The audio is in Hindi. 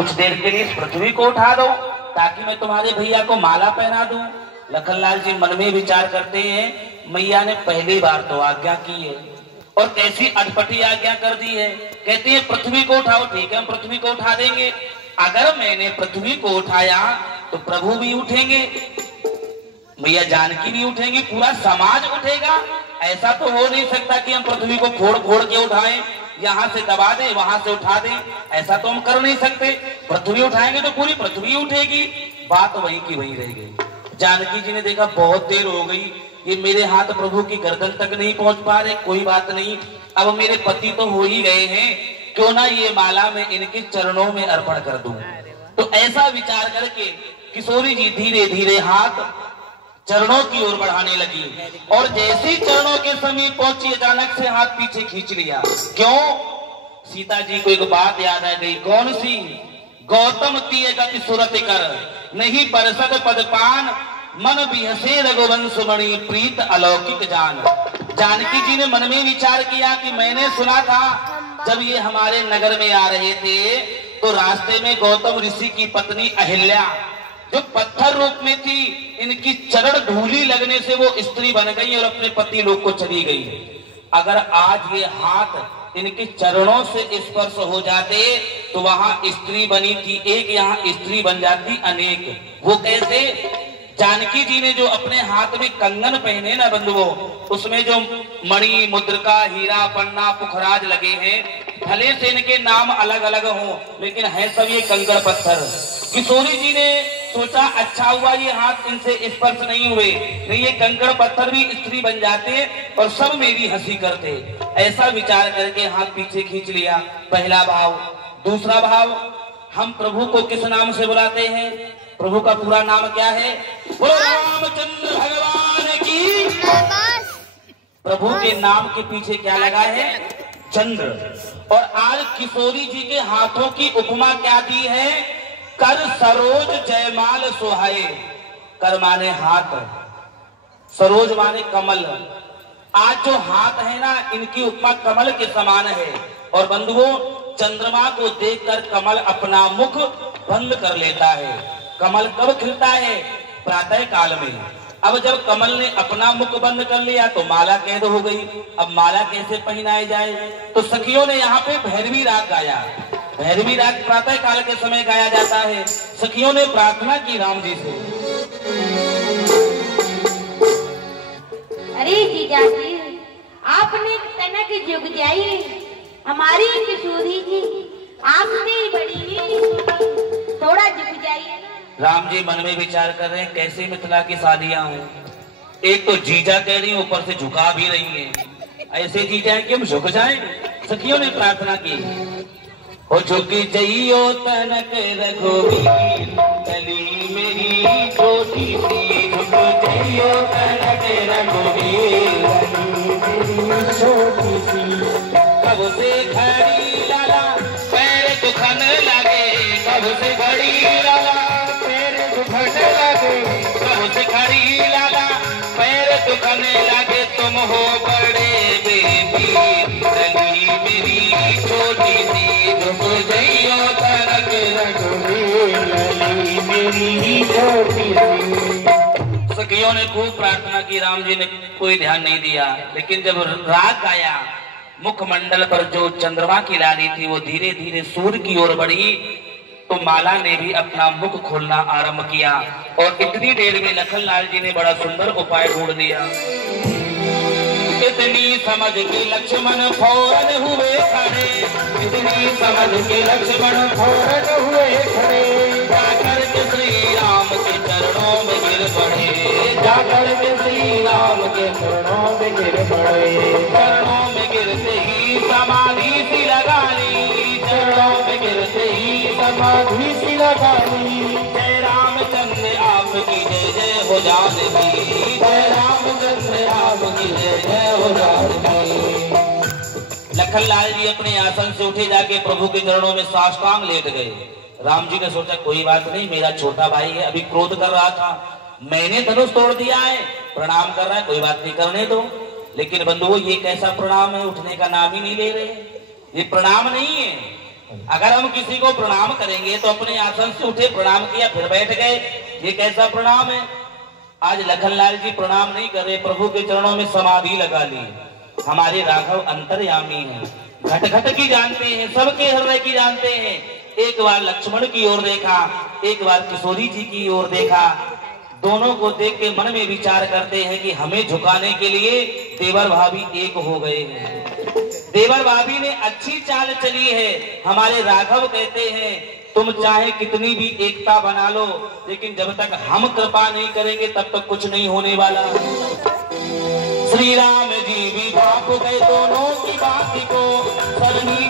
कुछ देर के लिए इस पृथ्वी को उठा दो ताकि मैं तुम्हारे भैया को माला पहना दूं। लखनलाल जी मन में विचार करते हैं, मैया ने पहली बार तो आज्ञा की है और कैसी अटपटी आज्ञा कर दी है। कहती है पृथ्वी को उठाओ। ठीक है, हम पृथ्वी को उठा देंगे। अगर मैंने पृथ्वी को उठाया तो प्रभु भी उठेंगे, मैया जानकी भी उठेंगी, पूरा समाज उठेगा। ऐसा तो हो नहीं सकता कि हम पृथ्वी को फोड़ फोड़ के उठाएं, यहाँ से दबा दें, वहां से उठा दें। ऐसा तो हम कर नहीं सकते। पृथ्वी उठाएंगे तो पूरी पृथ्वी उठेगी। बात वही की वही रह गई। जानकी जी ने देखा बहुत देर हो गई, ये मेरे हाथ प्रभु की गर्दन तक नहीं पहुंच पा रहे। कोई बात नहीं, अब मेरे पति तो हो ही गए हैं, क्यों ना ये माला मैं इनके चरणों में अर्पण कर दूं। तो ऐसा विचार करके किशोरी जी धीरे धीरे हाथ चरणों की ओर बढ़ाने लगी और जैसे चरणों के समीप पहुंची अचानक से हाथ पीछे खींच लिया। क्यों? सीता जी को एक बात याद आ गई। कौन सी? गौतम तीय गति सुरत कर, नहीं परसद पदपान, मन बिहसे रघुवंश मणि, प्रीत अलौकिक जान। जानकी जी ने मन में विचार किया कि मैंने सुना था जब ये हमारे नगर में आ रहे थे तो रास्ते में गौतम ऋषि की पत्नी अहिल्या जो पत्थर रूप में थी, इनकी चरण धूली लगने से वो स्त्री बन गई और अपने पति लोग को चली गई। अगर आज ये हाथ इनके चरणों से स्पर्श हो जाते तो वहां स्त्री बनी थी एक, यहाँ स्त्री बन जाती अनेक। वो कैसे? जानकी जी ने जो अपने हाथ में कंगन पहने ना बंधुओं, उसमें जो मणि, मुद्रिका, हीरा, पन्ना, पुखराज लगे हैं, भले से इनके नाम अलग अलग हों लेकिन है सब ये कंकड़ पत्थर। किशोरी जी ने सोचा अच्छा हुआ ये हाथ इनसे स्पर्श नहीं हुए, नहीं ये कंकड़ पत्थर भी स्त्री बन जाते और सब मेरी हंसी करते। ऐसा विचार करके हाथ पीछे खींच लिया। पहला भाव। दूसरा भाव, हम प्रभु को किस नाम से बुलाते हैं? प्रभु का पूरा नाम क्या है? बोलो रामचंद्र भगवान की। प्रभु के नाम के पीछे क्या लगा है? चंद्र। और आज किशोरी जी के हाथों की उपमा क्या दी है? कर सरोज जयमाल सोहाए। कर माने हाथ, सरोज माने कमल। आज जो हाथ है ना, इनकी उपमा कमल के समान है। और बंधुओं, चंद्रमा को देखकर कमल अपना मुख बंद कर लेता है। कमल कब खिलता है? प्रातः काल में। अब जब कमल ने अपना मुख बंद कर लिया तो माला कैद हो गई। अब माला कैसे पहनाई जाए? तो सखियों ने यहाँ पे भैरवी राग गाया। भैरवी राग प्रातः काल के समय गाया जाता है। सखियों ने प्रार्थना की राम जी से। अरे जीजा जी, आपने तनक जुग जाई, हमारी किशोरी जी आपसे बड़ी थोड़ा झुक जाइए ना। राम जी मन में विचार कर रहे हैं कैसे मिथिला की शादियां हों। एक तो जीजा कह रही ऊपर से झुका भी रही है। ऐसे जीजा है कि हम झुक जाएं। सखियों ने प्रार्थना की, ओ झुकी जइयो तनक रघुवीर, गली मेरी छोटी सी, झुक जइयो तनक रघुवीर, गली मेरी छोटी सी। कब से घड़ी लाला पैर दुखन लगे, कब से घड़ी लाला पैर दुखन लगे, कब से घड़ी लाला पैर दुखन लगे, तुम हो बड़े बेबी, गली मेरी छोटी सी, झुक जइयो तनक रघुवीर, गली मेरी छोटी सी। सखियों ने खूब प्रार्थना की, राम जी ने कोई ध्यान नहीं दिया। लेकिन जब राग गाया, मुखमंडल पर जो चंद्रमा की लाली थी वो धीरे धीरे सूर्य की ओर बढ़ी, तो माला ने भी अपना मुख खोलना आरंभ किया। और इतनी देर में लखनलाल जी ने बड़ा सुंदर उपाय ढूंढ दिया। इतनी समझ के लक्ष्मण फौरन हुए खड़े, इतनी समझ के लक्ष्मण फौरन हुए खड़े, जाकर के श्री राम के चरणों में गिर पड़े, जाकर के श्री राम के चरणों में गिर पड़े। चरणों में गिरते ही समाधि सी लगा ली, चरणों में गिरते ही समाधि सी लगा ली। जय रामचंद्र आपकी जय जय हो जानकी, जय रामचंद्र आपकी जय जय हो जानकी। लखनलाल जी अपने आसन से उठे, जाके प्रभु के चरणों में साष्टांग लेट गए। राम जी ने सोचा कोई बात नहीं, मेरा छोटा भाई है, अभी क्रोध कर रहा था, मैंने धनुष तोड़ दिया है, प्रणाम कर रहा है, कोई बात नहीं, करने दो। लेकिन बंधुओं, ये कैसा प्रणाम है? उठने का नाम ही नहीं ले रहे। ये प्रणाम नहीं है, अगर हम किसी को प्रणाम करेंगे तो अपने आसन से उठे, प्रणाम किया, फिर बैठ गए, ये कैसा प्रणाम है? आज लखनलाल जी प्रणाम नहीं कर रहे, प्रभु के चरणों में समाधि लगा ली। हमारे राघव अंतर्यामी हैं, घट घट की जानते हैं, सबके हृदय की जानते हैं। एक बार लक्ष्मण की ओर देखा, एक बार किशोरी जी की ओर देखा, दोनों को देख के मन में विचार करते हैं कि हमें झुकाने के लिए देवर भाभी एक हो गए हैं। देवर भाभी ने अच्छी चाल चली है। हमारे राघव कहते हैं तुम चाहे कितनी भी एकता बना लो, लेकिन जब तक हम कृपा नहीं करेंगे तब तक कुछ नहीं होने वाला। श्री राम जी भी भाप गए दोनों की बात को सरनी